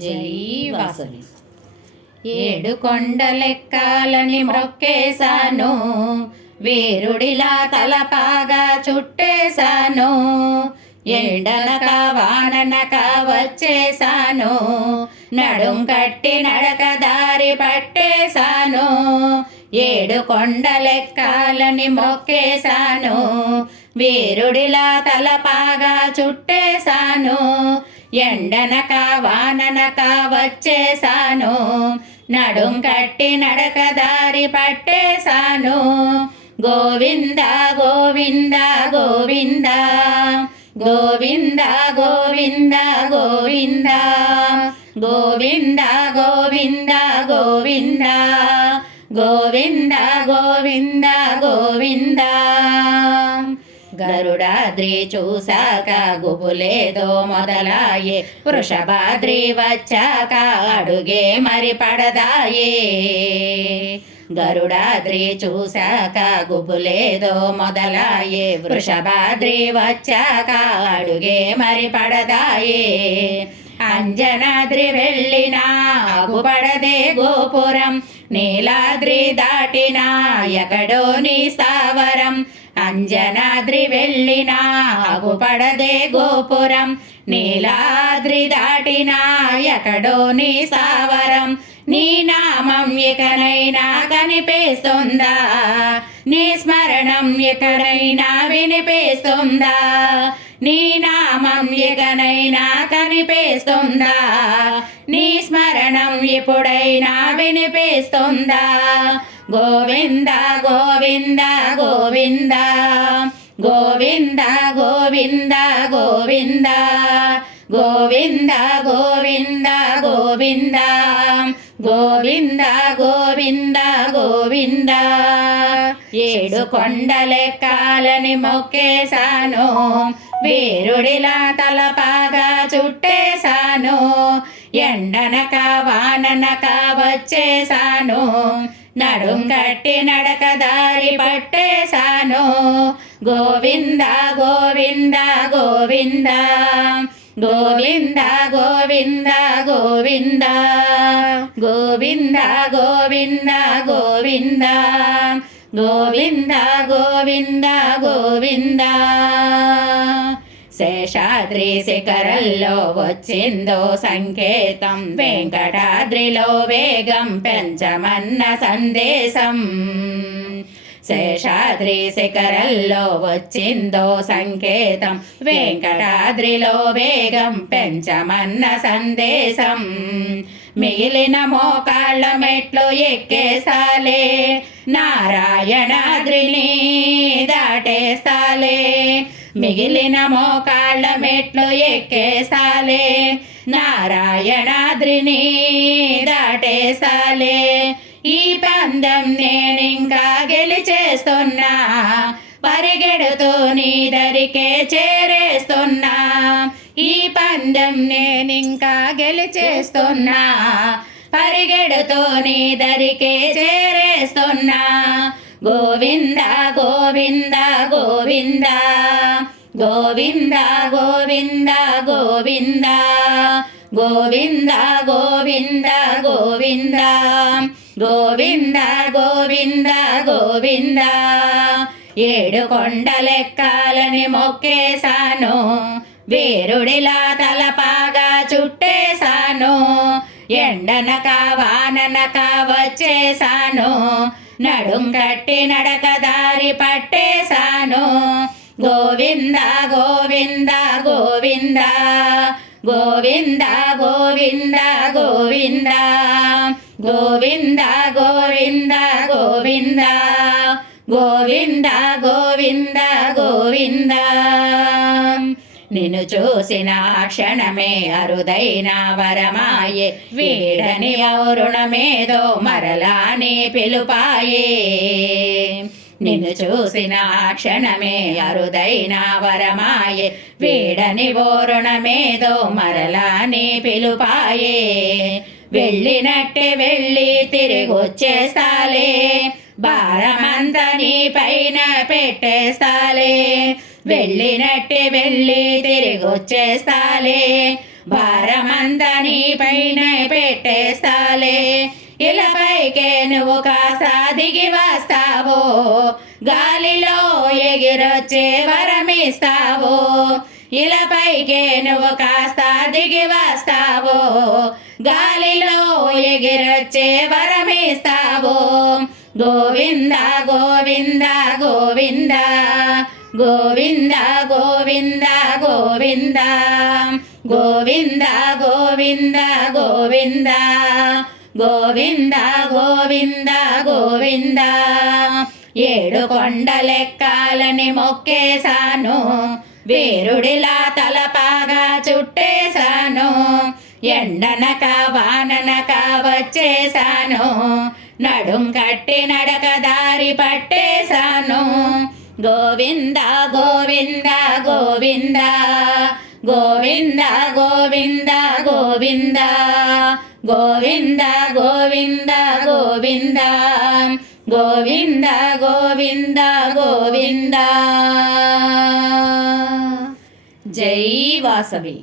జై వాసవి. ఏడు కొండలెక్కాలని మొక్కేశాను, వీరుడిలా తలపాగా చుట్టేశాను. ఎండనక వాననక వచ్చేశాను, నడుం కట్టి నడక దారి పట్టేశాను. ఏడు కొండలెక్కాలని మొక్కేశాను, వీరుడిలా తలపాగా చుట్టేశాను. ఎండనక వాననక వచ్చేశాను, నడుం కట్టి నడక దారి పట్టేశాను. గోవింద గోవింద గోవింద, గోవింద గోవింద గోవింద, గోవింద గోవింద గోవింద, గోవింద గోవింద గోవింద. గరుడాద్రి చూశాక గుబులేదో మొదలాయే, వృషభాద్రి వచ్చాక అడుగే మరి పడదాయే. గరుడాద్రి చూశాక గుబులేదో మొదలాయే, వృషభాద్రి వచ్చాక అడుగే మరి పడదాయే. అంజనాద్రి వెళ్ళినా అగుపడదే గోపురం, నీలాద్రి దాటినా ఎక్కడో నీ స్థావరం. అంజనాద్రి వెళ్ళినా అగుపడదే గోపురం, నీలాద్రి దాటినా ఎక్కడో నీ స్థావరం. నీ నామం ఎకనైనా కనిపిస్తుందా, నీ స్మరణం ఎక్కడైనా వినిపిస్తుందా. నీ నామం ఎకనైనా కనిపిస్తుందా, నీ స్మరణం ఎప్పుడైనా వినిపిస్తుందా. గోవింద గోవింద గోవింద, గోవింద గోవింద గోవింద, గోవింద గోవింద గోవింద, గోవింద గోవింద గోవింద. ఏడు కొండలెక్కాలని మొక్కేశాను, వీరుడిలా తలపాగా చుట్టేశాను. ఎండనక వాననక వచ్చేశాను, నడుం కట్టి నడక దారి పట్టేశాను. గోవింద గోవింద గోవింద, గోవింద గోవింద గోవింద, గోవింద గోవింద గోవింద, గోవింద గోవింద గోవింద. శేషాద్రి శిఖరంలో వచ్చిందో సంకేతం, వెంకటాద్రిలో వేగం పెంచమన్న సందేశం. శేషాద్రి శిఖరంలో వచ్చిందో సంకేతం, వెంకటాద్రిలో వేగం పెంచమన్న సందేశం. మిగిలిన మోకాళ్ళ మెట్లు ఎక్కేసాలే, నారాయణాద్రిని దాటేస్తాలే. మిగిలిన మోకాళ్ళ మెట్లు ఎక్కేసాలే, నారాయణాద్రిని దాటేసాలే. ఈ పందెం నేనింకా గెలిచేస్తున్నా, పరిగెడుతూ నీ దరికే చేరేస్తున్నా. ఈ పందెం నేనింకా గెలిచేస్తున్నా, పరిగెడుతూ నీ దరికే చేరేస్తున్నా. గోవింద గోవింద గోవింద, గోవింద గోవింద గోవింద, గోవింద గోవింద గోవింద, గోవింద గోవింద గోవింద. ఏడు కొండలెక్కాలని మొక్కేశాను, వీరుడిలా తలపాగా చుట్టేశాను. ఎండనక వాననక వచ్చేశాను, నడుం కట్టి నడక దారి పట్టేశాను. గోవింద గోవింద గోవింద, గోవింద గోవింద గోవింద, గోవింద గోవింద గోవింద, గోవింద గోవింద గోవింద. నిన్ను చూసిన క్షణమే అరుదైన వరమాయే, వీడని ఔరుణమేదో మరలా నీ పిలుపాయే. నిన్ను చూసిన క్షణమే అరుదైన వరమాయే, వీడని ఓరుణమేదో మరలా నీ పిలుపాయే. వెళ్ళినట్టే వెళ్ళి తిరిగొచ్చేస్తాలే, భారమంతా నీ పైన పెట్టేస్తాలే. వెళ్ళినట్టే వెళ్ళి తిరిగొచ్చేస్తాలే, భారమంతా నీ పైన పెట్టేస్తాలే ఇలాపైకే నువ్వు కాస్త దిగి వస్తావో గాలిలో ఎగిరొచ్చే వరమిస్తావో ఇలాపైకే నువ్వు కాస్త దిగి వస్తావో గాలిలో ఎగిరొచ్చే వరమిస్తావో గోవింద గోవింద గోవింద గోవింద గోవింద గోవింద గోవింద గోవింద గోవింద గోవింద గోవింద గోవింద ఏడు కొండలెక్కాలని మొక్కేశాను వీరుడిలా తలపాగా చుట్టేశాను ఎండనక వాననక వచ్చేశాను నడుం కట్టి నడక దారి పట్టేశాను గోవింద గోవింద గోవింద గోవింద గోవింద గోవింద గోవింద గోవింద గోవింద గోవింద గోవింద గోవింద జై వాసవి